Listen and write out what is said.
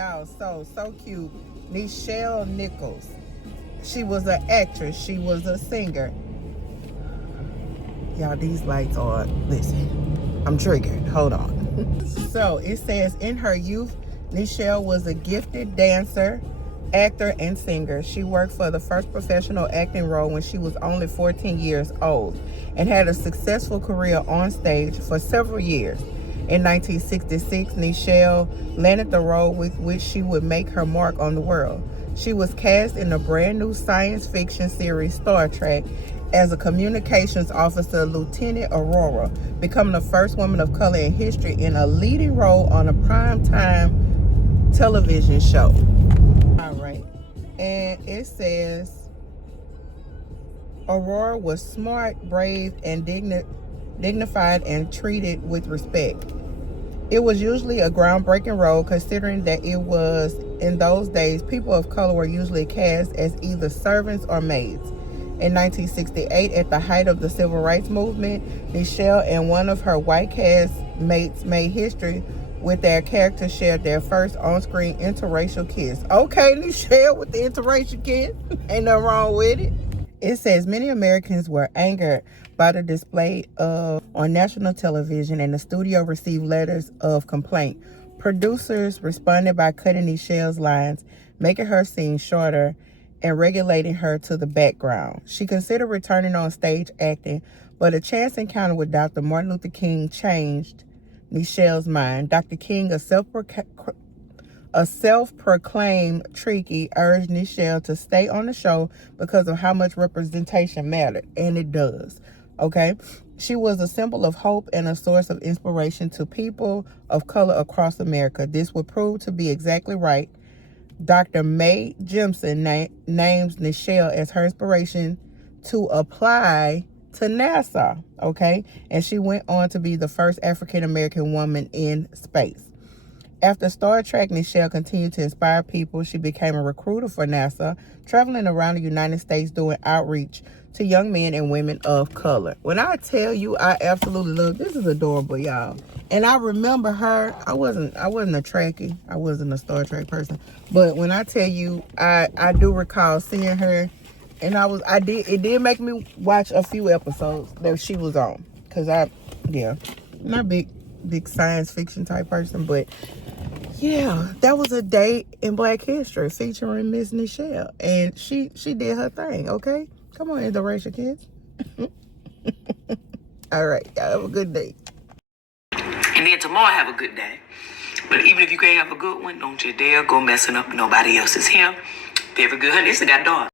y'all. So cute. Nichelle Nichols. She was an actress. She was a singer. Y'all, these lights are, listen, I'm triggered. Hold on. So it says, in her youth, Nichelle was a gifted dancer, actor, and singer. She worked for the first professional acting role when she was only 14 years old and had a successful career on stage for several years. In 1966, Nichelle landed the role with which she would make her mark on the world. She was cast in the brand new science fiction series Star Trek as a communications officer, Lieutenant Aurora, becoming the first woman of color in history in a leading role on a primetime television show. All right. And it says, Aurora was smart, brave, and dignified and treated with respect. It was usually a groundbreaking role, considering that it was, in those days, people of color were usually cast as either servants or maids. In 1968, at the height of the civil rights movement, Nichelle and one of her white cast mates made history with their characters shared their first on-screen interracial kiss. Okay, Nichelle with the interracial kiss. Ain't nothing wrong with it. It says many Americans were angered by the display on national television, and the studio received letters of complaint. Producers responded by cutting Nichelle's lines, making her scene shorter, and regulating her to the background. She considered returning on stage acting, but a chance encounter with Dr. Martin Luther King changed Nichelle's mind. Dr. King, a self-proclaimed Trekkie, urged Nichelle to stay on the show because of how much representation mattered, and it does. Okay, she was a symbol of hope and a source of inspiration to people of color across America. This would prove to be exactly right. Dr. Mae Jemison names Nichelle as her inspiration to apply to NASA. Okay, and she went on to be the first African-American woman in space. After Star Trek, Nichelle continued to inspire people. She became a recruiter for NASA, traveling around the United States doing outreach to young men and women of color. When I tell you, I absolutely love this. Is adorable, y'all. And I remember her. I wasn't a Trekkie. I wasn't a Star Trek person. But when I tell you, I do recall seeing her, and it did make me watch a few episodes that she was on, cause I'm not big science fiction type person, but yeah, that was a day in Black History featuring Miss Nichelle, and she did her thing. Okay, come on, interracial kids. All right, y'all have a good day. And then tomorrow have a good day. But even if you can't have a good one, don't you dare go messing up nobody else's hair. Very good, honey. This got dark.